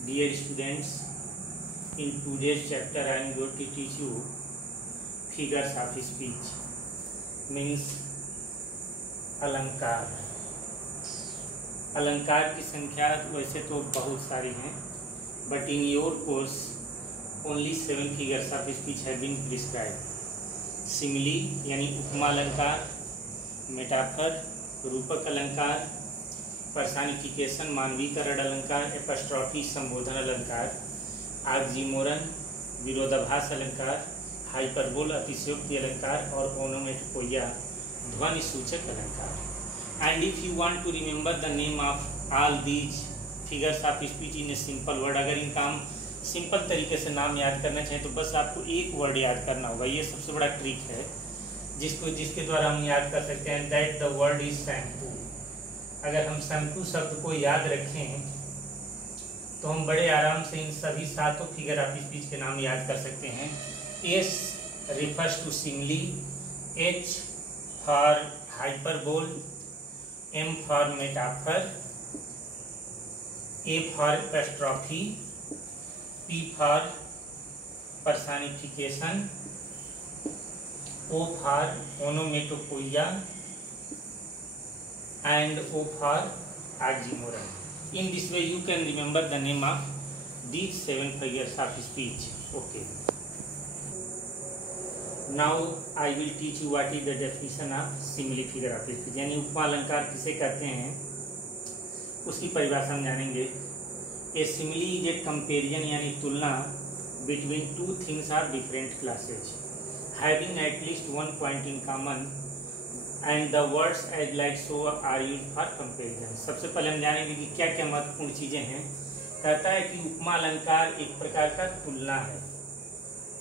Dear students, in today's chapter I am going to teach you figures of speech, means अलंकार। अलंकार की संख्या वैसे तो बहुत सारी हैं, but in your course only 7 figures of speech have been prescribed. Simile यानी उपमा अलंकार, मेटाफर रूपक अलंकार, पर्सनिफिकेशन मानवीकरण अलंकार, एपस्ट्रॉफी संबोधन अलंकार, ऑक्सीमोरन विरोधाभास अलंकार, हाइपरबोल अतिशयोक्ति अलंकार और ओनोमेटोपोइया ध्वनि सूचक अलंकार। And if you want to remember the name of all these figures of speech in a simple word, अगर इनका हम सिंपल तरीके से नाम याद करना चाहें तो बस आपको एक वर्ड याद करना होगा। ये सबसे बड़ा ट्रिक है जिसके द्वारा हम याद कर सकते हैं। That the word is shampoo. अगर हम शैम्पू शब्द को याद रखें तो हम बड़े आराम से इन सभी 7 फिगर ऑफ स्पीच के नाम याद कर सकते हैं। S refers to simile, H for hyperbole, M for metaphor, A for apostrophe, P for personification, O for onomatopoeia and O for oxymoron. In this way you can remember the name of these 7 figures of speech. Okay. Now I will teach you what is the definition of simile figure of speech. यानी उपमा अलंकार किसे कहते हैं उसकी परिभाषा हम जानेंगे। A simile is a comparison यानी तुलना between two things of different classes having at least one point in common and the words as like so are used for comparison. सबसे पहले हम जानेंगे कि क्या क्या महत्वपूर्ण चीजें हैं। कहता है कि उपमा अलंकार एक प्रकार का तुलना है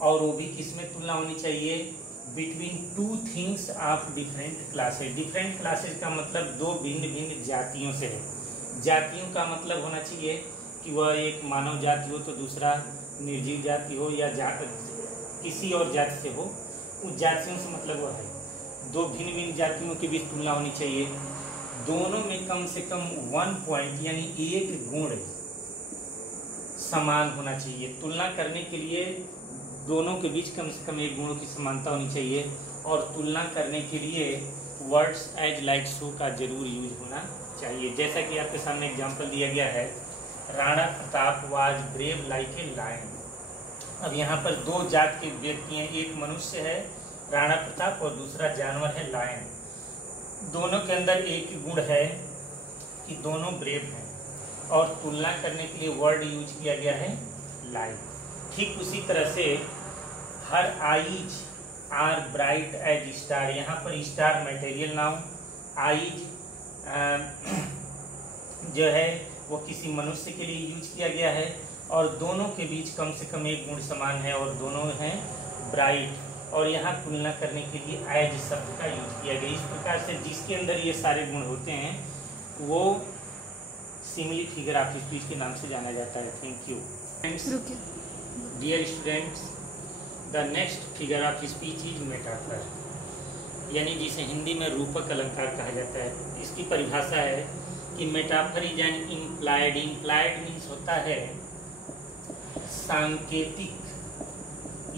और वो भी किसमें तुलना होनी चाहिए? Between two things of different classes. Different classes का मतलब दो भिन्न भिन्न जातियों से है। जातियों का मतलब होना चाहिए कि वह एक मानव जाति हो तो दूसरा निर्जीव जाति हो या किसी और जाति से हो। उस जातियों से मतलब वह है दो भिन्न भिन्न जातियों के बीच तुलना होनी चाहिए। दोनों में कम से कम 1 पॉइंट यानी एक गुण समान होना चाहिए। तुलना करने के लिए दोनों के बीच कम से कम एक गुणों की समानता होनी चाहिए और तुलना करने के लिए वर्ड्स एज लाइक सो का जरूर यूज होना चाहिए। जैसा कि आपके सामने एग्जांपल दिया गया है, Rana Pratap was brave like a lion. अब यहाँ पर दो जात के व्यक्ति हैं, एक मनुष्य है राणा प्रताप और दूसरा जानवर है लायन। दोनों के अंदर एक गुण है कि दोनों ब्रेव हैं और तुलना करने के लिए वर्ड यूज किया गया है लाइक। ठीक उसी तरह से her eyes are bright as star, यहाँ पर स्टार मटेरियल नाउन, आईज जो है वो किसी मनुष्य के लिए यूज किया गया है और दोनों के बीच कम से कम एक गुण समान है और दोनों हैं ब्राइट। और यहाँ तुलना करने के लिए एज शब्द का यूज किया गया। इस प्रकार से जिसके अंदर ये सारे गुण होते हैं वो सिमिली फिगर ऑफ स्पीच के नाम से जाना जाता है। Thank you. Dear students, the next figure of speech is metaphor, यानी जिसे हिंदी में रूपक अलंकार कहा जाता है। इसकी परिभाषा है कि metaphor is an implied. Implied means होता है सांकेतिक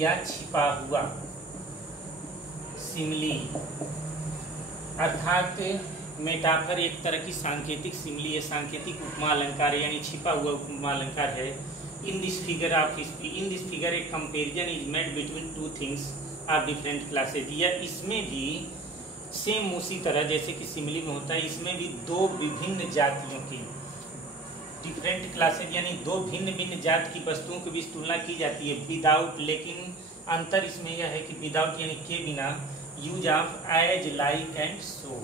या छिपा हुआ। सिमिली अर्थात मेटाफर एक तरह की सांकेतिक सिमिली है, सांकेतिक उपमा अलंकार है यानी छिपा हुआ उपमा अलंकार है। इन this figure A comparison is made between two things of different classes. या इसमें भी सेम उसी तरह जैसे कि सिमिली में होता है, इसमें भी दो विभिन्न जातियों की डिफरेंट क्लासेज यानी दो भिन्न भिन्न जात की वस्तुओं के बीच तुलना की जाती है विदाउट, लेकिन अंतर इसमें यह है कि विदाउट यानी के बिना use of as like and so,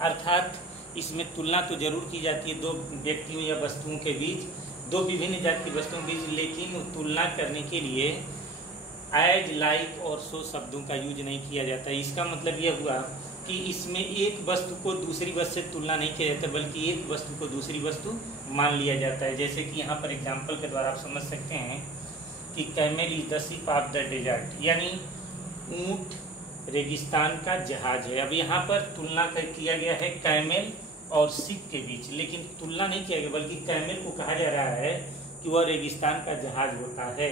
अर्थात इसमें तुलना तो जरूर की जाती है दो व्यक्तियों या वस्तुओं के बीच, दो विभिन्न जात की वस्तुओं के बीच, लेकिन तुलना करने के लिए एज लाइक और सो शब्दों का यूज नहीं किया जाता है। इसका मतलब यह हुआ कि इसमें एक वस्तु को दूसरी वस्तु से तुलना नहीं किया जाता बल्कि एक वस्तु को दूसरी वस्तु मान लिया जाता है। जैसे कि यहाँ पर एग्जाम्पल के द्वारा आप समझ सकते हैं कि camel is the ship of the desert, यानी ऊंट रेगिस्तान का जहाज है। अब यहाँ पर तुलना किया गया है कैमेल और शिप के बीच, लेकिन तुलना नहीं किया गया बल्कि कैमल को कहा जा रहा है कि वह रेगिस्तान का जहाज होता है।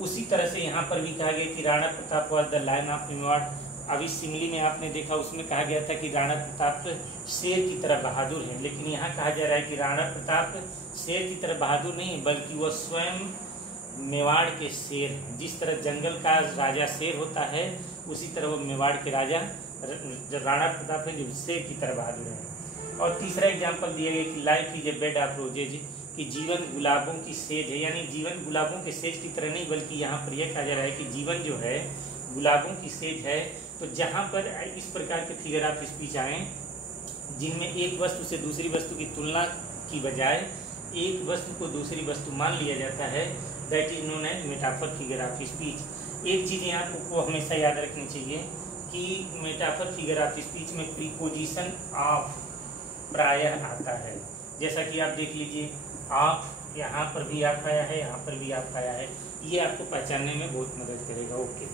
उसी तरह से यहाँ पर भी कहा गया कि Rana Pratap was the lion of Mewar. अभी सिमली में आपने देखा, उसमें कहा गया था कि राणा प्रताप शेर की तरह बहादुर है, लेकिन यहाँ कहा जा रहा है कि राणा प्रताप शेर की तरह बहादुर नहीं, बल्कि वह स्वयं मेवाड़ के शेर हैं। जिस तरह जंगल का राजा शेर होता है, उसी तरह वो मेवाड़ के राजा राणा प्रताप है, जो शेर की तरह बहादुर है। और तीसरा एग्जाम्पल दिया गया कि life is a bed of roses, कि जीवन गुलाबों की सेज है, यानी जीवन गुलाबों के सेज की तरह नहीं, बल्कि यहाँ पर यह कहा जा रहा है कि जीवन जो है गुलाबों की सेज है। तो जहाँ पर इस प्रकार के फिगर ऑफ स्पीच आए जिनमें एक वस्तु से दूसरी वस्तु की तुलना की बजाय एक वस्तु को दूसरी वस्तु मान लिया जाता है, that is known as metaphor figure of speech. एक चीज़ यहाँ आपको हमेशा याद रखनी चाहिए कि मेटाफर फिगर ऑफ स्पीच में प्रीपोजिशन ऑफ प्रायः आता है। जैसा कि आप देख लीजिए, आप यहाँ पर भी आप आया है, यहाँ पर भी आप आया है, ये आपको पहचानने में बहुत मदद करेगा। Okay,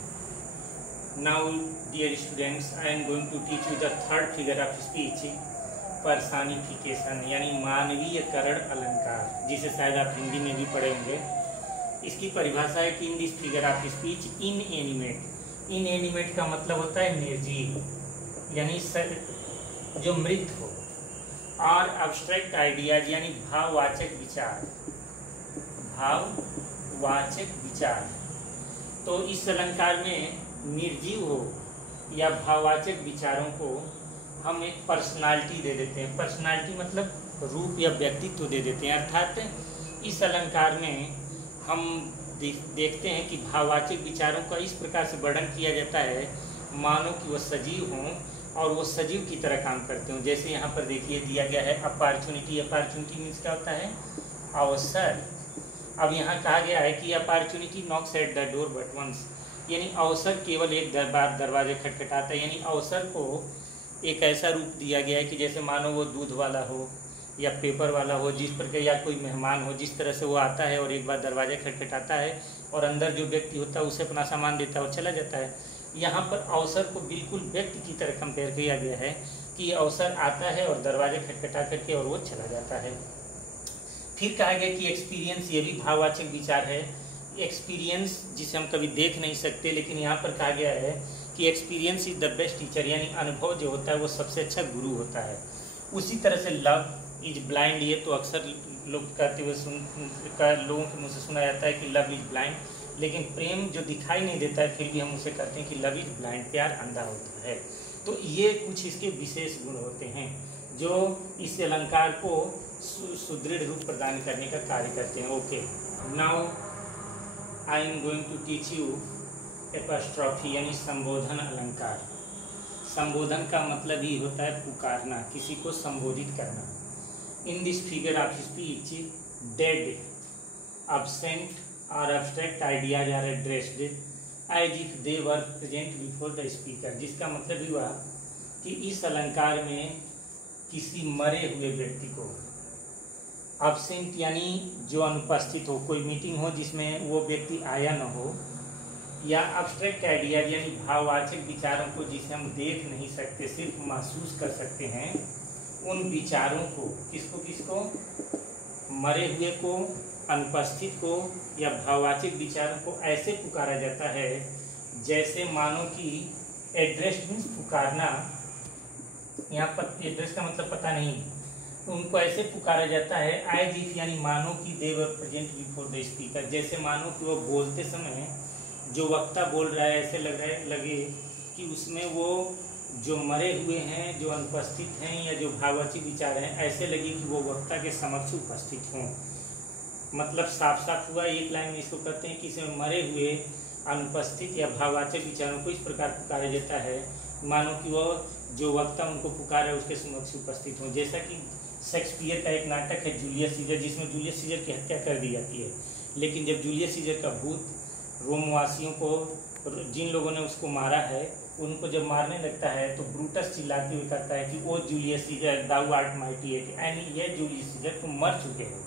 now dear students, I am going to teach you the third figure of speech, personification, यानी मानवीयकरण अलंकार, जिसे शायद आप हिंदी में भी पढ़े होंगे। इसकी परिभाषा है कि in this figure of speech inanimate. Inanimate का मतलब होता है निर्जीव, यानी जो मृत हो, और अब्स्ट्रैक्ट आइडियाज यानी भाववाचक विचार, भाववाचक विचार। तो इस अलंकार में निर्जीव हो या भाववाचक विचारों को हम एक पर्सनालिटी दे देते हैं। पर्सनालिटी मतलब रूप या व्यक्तित्व दे देते हैं। अर्थात इस अलंकार में हम देखते हैं कि भाववाचक विचारों का इस प्रकार से वर्णन किया जाता है मानो कि वह सजीव हों और वो सजीव की तरह काम करते हों। जैसे यहाँ पर देखिए दिया गया है अपॉर्चुनिटी। अपॉर्चुनिटी मीन्स क्या होता है? अवसर। अब यहाँ कहा गया है कि opportunity knocks at the door but once, यानी अवसर केवल एक बार दरवाजे खटखटाता है। यानी अवसर को एक ऐसा रूप दिया गया है कि जैसे मानो वो दूध वाला हो या पेपर वाला हो, जिस प्रकार या कोई मेहमान हो, जिस तरह से वो आता है और एक बार दरवाजा खटखटाता है और अंदर जो व्यक्ति होता है उसे अपना सामान देता है और चला जाता है। यहाँ पर अवसर को बिल्कुल व्यक्ति की तरह कंपेयर किया गया है कि ये अवसर आता है और दरवाजा खटखटा करके और वो चला जाता है। फिर कहा गया कि एक्सपीरियंस, ये भी भाववाचक विचार है। एक्सपीरियंस जिसे हम कभी देख नहीं सकते, लेकिन यहाँ पर कहा गया है कि experience is the best teacher, यानी अनुभव जो होता है वो सबसे अच्छा गुरु होता है। उसी तरह से लव इज ब्लाइंड, ये तो अक्सर लोग कहते हुए लोगों के मुँह से सुना जाता है कि लव इज ब्लाइंड, लेकिन प्रेम जो दिखाई नहीं देता है फिर भी हम उसे कहते हैं कि लव इज ब्लाइंड, प्यार अंधा होता है। तो ये कुछ इसके विशेष गुण होते हैं जो इस अलंकार को सुदृढ़ रूप प्रदान करने का कार्य करते हैं। Okay, now I am going to teach you apostrophe, यानी संबोधन अलंकार। संबोधन का मतलब ही होता है पुकारना, किसी को संबोधित करना। इन this figure of speech dead, absent or abstract ideas are addressed as if they were present before the speaker, जिसका मतलब हुआ कि इस अलंकार में किसी मरे हुए व्यक्ति को, absent यानी जो अनुपस्थित हो, कोई मीटिंग हो जिसमें वो व्यक्ति आया न हो, या abstract ideas यानी भाववाचक विचारों को जिसे हम देख नहीं सकते सिर्फ महसूस कर सकते हैं, उन विचारों को, किसको मरे हुए को, अनुपस्थित को या भाववाचक विचारों को ऐसे पुकारा जाता है जैसे मानो कि एड्रेस मीन्स पुकारना, यहाँ पर एड्रेस का मतलब पता नहीं, तो उनको ऐसे पुकारा जाता है एज इफ, यानी मानो कि they were present before the speaker, जैसे मानो कि वो बोलते समय जो वक्ता बोल रहा है ऐसे लगे कि उसमें वो जो मरे हुए हैं, जो अनुपस्थित हैं या जो भाववाचक विचार हैं, ऐसे लगे कि वो वक्ता के समक्ष उपस्थित हों। मतलब साफ साफ हुआ एक लाइन में इसको कहते हैं कि इसमें मरे हुए अनुपस्थित या भाववाचक विचारों को इस प्रकार पुकारा जाता है मानो कि वो जो वक्ता उनको पुकारा है उसके समक्ष उपस्थित हों। जैसा कि शेक्सपियर का एक नाटक है जूलियस सीजर, जिसमें जूलियस सीजर की हत्या कर दी जाती है, लेकिन जब जूलियस सीजर का भूत रोमवासियों को, जिन लोगों ने उसको मारा है, उनको जब मारने लगता है तो ब्रूटस चिल्लाते हुए कहता है कि O Julius Caesar thou art mighty, and ये जूलियस सीजर तुम मर चुके हो,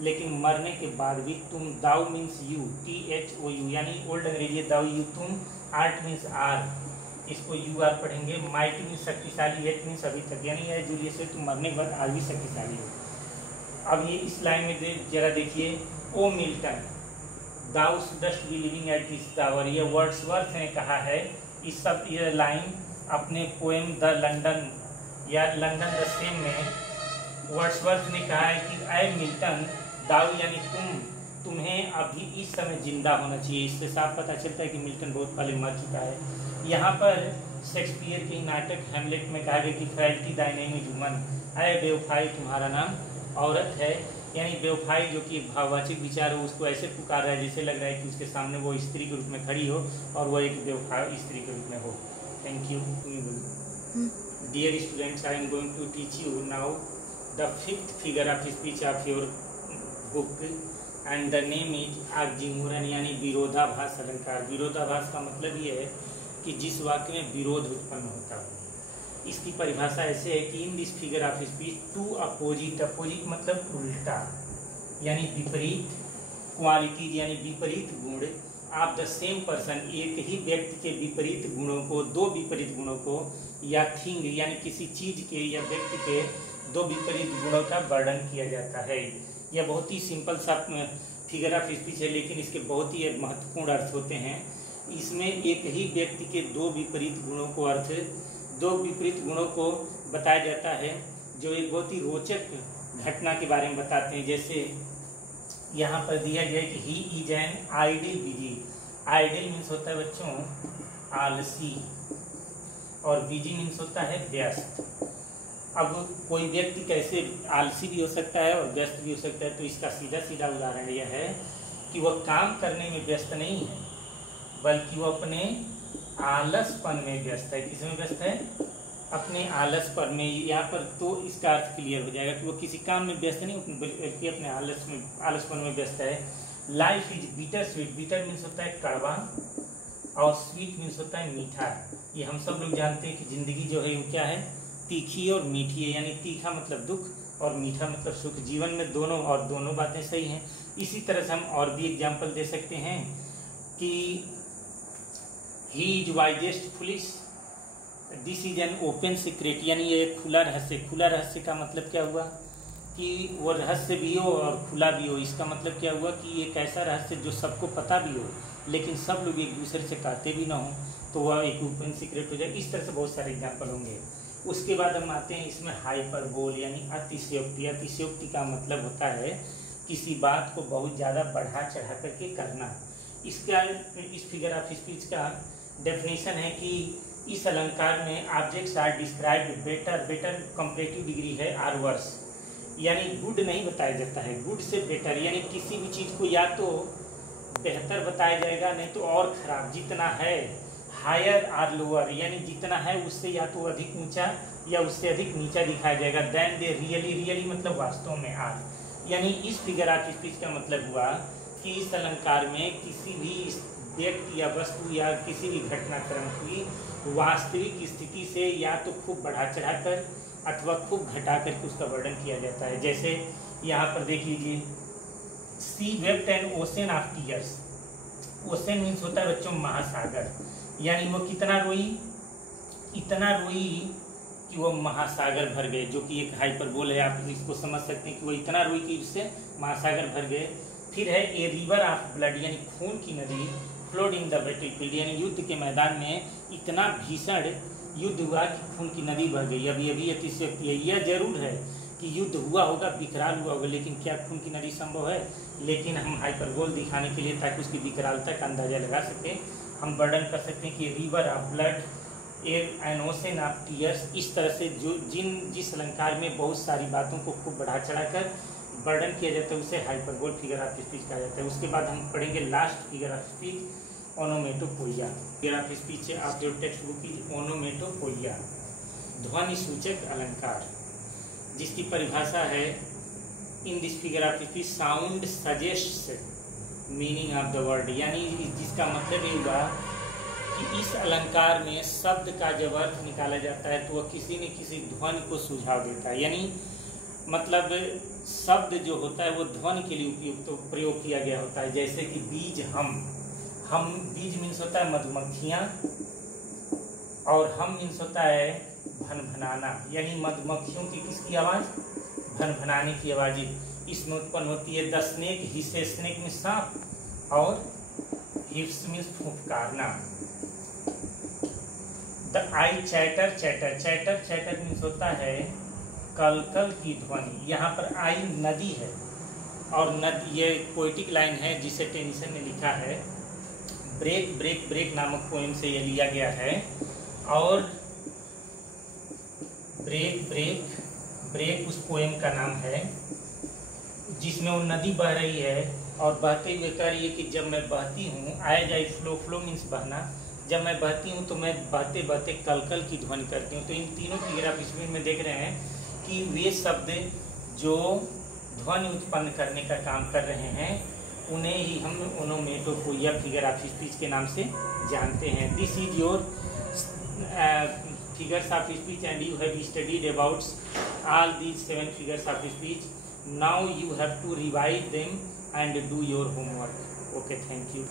लेकिन मरने के बाद भी तुम, दाउ मीन्स यू, THOU यानी ओल्ड अंग्रेजी दाउ यू, तुम, आर्ट मीन्स आर, इसको यू आर पढ़ेंगे, माइटी मीन्स शक्तिशाली, एच मीन्स अभी तक, यानी यह जूलियस से तुम मरने के बाद आज भी शक्तिशाली हो। अब ये इस लाइन में जरा देखिए, O Milton thou shouldst be living at this tower, ये वर्ड्सवर्थ ने कहा है। इस सब ये लाइन अपने पोएम द लंदन या लंदन द सेम में वर्ड्सवर्थ ने कहा है कि ऐ मिल्टन, दाउ यानी तुम्हें अभी इस समय जिंदा होना चाहिए। इससे साफ पता चलता है कि मिल्टन बहुत पहले मर चुका है। यहाँ पर शेक्सपियर के नाटक हेमलेट में कहा गया कि फ्रैलिटी दाई नेम इज वुमन, ऐ बेवफाई तुम्हारा नाम औरत है। यानी बेवफाई जो कि भाववाचक विचार हो उसको ऐसे पुकार रहा है जैसे लग रहा है कि उसके सामने वो स्त्री के रूप में खड़ी हो और वो एक बेवफाई स्त्री के रूप में हो। Thank you. Dear students, I am going to teach you now the 5th figure of speech of your book and the name is oxymoron यानी विरोधाभास अलंकार। विरोधाभास का मतलब ये है कि जिस वाक्य में विरोध उत्पन्न होता है। इसकी परिभाषा ऐसे है कि in this figure of speech two opposite, opposite मतलब उल्टा यानी विपरीत, क्वालिटीज यानी विपरीत गुण ऑफ द सेम पर्सन, एक ही व्यक्ति के विपरीत गुणों को, दो विपरीत गुणों को, या थिंग यानी किसी चीज के या व्यक्ति के दो विपरीत गुणों का वर्णन किया जाता है। यह बहुत ही सिंपल सा फिगर ऑफ स्पीच है, लेकिन इसके बहुत ही महत्वपूर्ण अर्थ होते हैं। इसमें एक ही व्यक्ति के दो विपरीत गुणों को दो विपरीत गुणों को बताया जाता है, जो एक बहुत ही रोचक घटना के बारे में बताते हैं। जैसे यहाँ पर दिया गया कि he is an ideal busy. Ideal means होता है बच्चों आलसी, और बिजी मीन्स होता है व्यस्त। अब कोई व्यक्ति कैसे आलसी भी हो सकता है और व्यस्त भी हो सकता है, तो इसका सीधा सीधा उदाहरण यह है कि वह काम करने में व्यस्त नहीं है, बल्कि वो अपने आलसपन में व्यस्त है। किसमें व्यस्त है? अपने आलसपन में। यहाँ पर तो इसका अर्थ क्लियर हो जाएगा कि वो किसी काम में व्यस्त नहीं, बल्कि अपने आलसपन में व्यस्त है। Life is bitter sweet. Bitter means होता है कड़वा और स्वीट मीन्स होता है मीठा। ये हम सब लोग जानते हैं कि जिंदगी जो है वो क्या है, तीखी और मीठी है। यानी तीखा मतलब दुख और मीठा मतलब सुख। जीवन में दोनों बातें सही हैं। इसी तरह से हम और भी एग्जाम्पल दे सकते हैं कि he is wisest foolish, this is an open secret, यानी ये खुला रहस्य। खुला रहस्य का मतलब क्या हुआ कि वो रहस्य भी हो और खुला भी हो। इसका मतलब क्या हुआ कि एक ऐसा रहस्य जो सबको पता भी हो लेकिन सब लोग एक दूसरे से कहते भी ना हो, तो वह एक ओपन सीक्रेट हो जाए। इस तरह से बहुत सारे एग्जाम्पल होंगे। उसके बाद हम आते हैं इसमें हाइपरबोल यानी अतिशयोक्ति। अतिशयोक्ति का मतलब होता है किसी बात को बहुत ज़्यादा बढ़ा चढ़ा करके करना। इसका इस फिगर ऑफ स्पीच का डेफिनेशन है कि इस अलंकार में objects are described better. Better comparative degree है आर वर्स, यानी गुड नहीं बताया जाता है, गुड से बेटर। यानी किसी भी चीज़ को या तो बेहतर बताया जाएगा नहीं तो और खराब। जितना है हायर आर लोअर, यानी जितना है उससे या तो अधिक ऊंचा या उससे अधिक नीचा दिखाया जाएगा। देन दे रियली, रियली मतलब वास्तव में आर। यानी इस फिगर ऑफ स्पीच का मतलब हुआ कि इस अलंकार में किसी भी व्यक्ति या वस्तु या किसी भी घटनाक्रम की वास्तविक स्थिति से या तो खूब बढ़ा चढ़ाकर अथवा खूब घटा करके उसका वर्णन किया जाता है। जैसे यहाँ पर देख लीजिए, she wept an ocean of tears. Ocean means होता है बच्चों महासागर, यानी वो कितना रोई, इतना रोई कि वो महासागर भर गए, जो कि एक हाइपरबोल है। आप इसको समझ सकते हैं कि वो इतना रोई कि उससे महासागर भर गए। फिर है ए रिवर ऑफ ब्लड, यानी खून की नदी, फ्लोड इन द बैटलफील्ड, यानी युद्ध के मैदान में इतना भीषण युद्ध हुआ कि खून की नदी बह गई। अभी अतिशयोक्ति है। यह जरूर है कि युद्ध हुआ होगा, विकराल हुआ होगा, लेकिन क्या खून की नदी संभव है? लेकिन हम हाइपरबोल दिखाने के लिए, ताकि उसकी विकरालता का अंदाजा लगा सकें, हम वर्णन कर सकते हैं कि river of blood, N ocean of tears. इस तरह से जिस अलंकार में बहुत सारी बातों को खूब बढ़ा चढ़ाकर वर्णन किया जाता है उसे हाइपरबोल फिगर ऑफ स्पीच कहा जाता है। उसके बाद हम पढ़ेंगे last figure of speech, ओनोमेटोपोइया। Figure of speech of your text book is ओनोमेटोपोइया, ध्वनि सूचक अलंकार, जिसकी परिभाषा है इन this figure of speech sound suggest meaning of the word, यानी जिसका मतलब ये हुआ कि इस अलंकार में शब्द का जब अर्थ निकाला जाता है तो वह किसी न किसी ध्वनि को सुझाव देता है। यानी मतलब शब्द जो होता है वो ध्वनि के लिए उपयुक्त तो प्रयोग किया गया होता है। जैसे कि बीज, हम बीज मीन्स होता है मधुमक्खियाँ, और हम मीन्स होता है भनभनाना, यानी मधुमक्खियों की किसकी आवाज़? भनभनाने की आवाज़। इसमें उत्पन्न होती है। The snake, hiss a snake में सांप, और हिप्स मीन्स फुफकारना। The eye chatter, chatter chatter chatter means होता है कल कल की ध्वनि। यहाँ पर आई नदी है, और नदी, ये पोइटिक लाइन है जिसे टेनिसन ने लिखा है। ब्रेक ब्रेक ब्रेक नामक पोएम से ये लिया गया है। और ब्रेक ब्रेक ब्रेक उस पोएम का नाम है जिसमें वो नदी बह रही है और बहते हुए कह रही है कि जब मैं बहती हूँ, आया जाए फ्लो, फ्लो मीन्स बहना, जब मैं बहती हूँ तो मैं बहते बहते कल कल की ध्वनि करती हूँ। तो इन तीनों फिगर आप इसमें में देख रहे हैं कि वे शब्द जो ध्वनि उत्पन्न करने का काम कर रहे हैं, उन्हें ही हम ओनोमेटोपोइया फिगर ऑफ स्पीच के नाम से जानते हैं। This is your figures of speech, and you have studied about all these 7 figures of speech. Now you have to revise them and do your homework. Okay, thank you.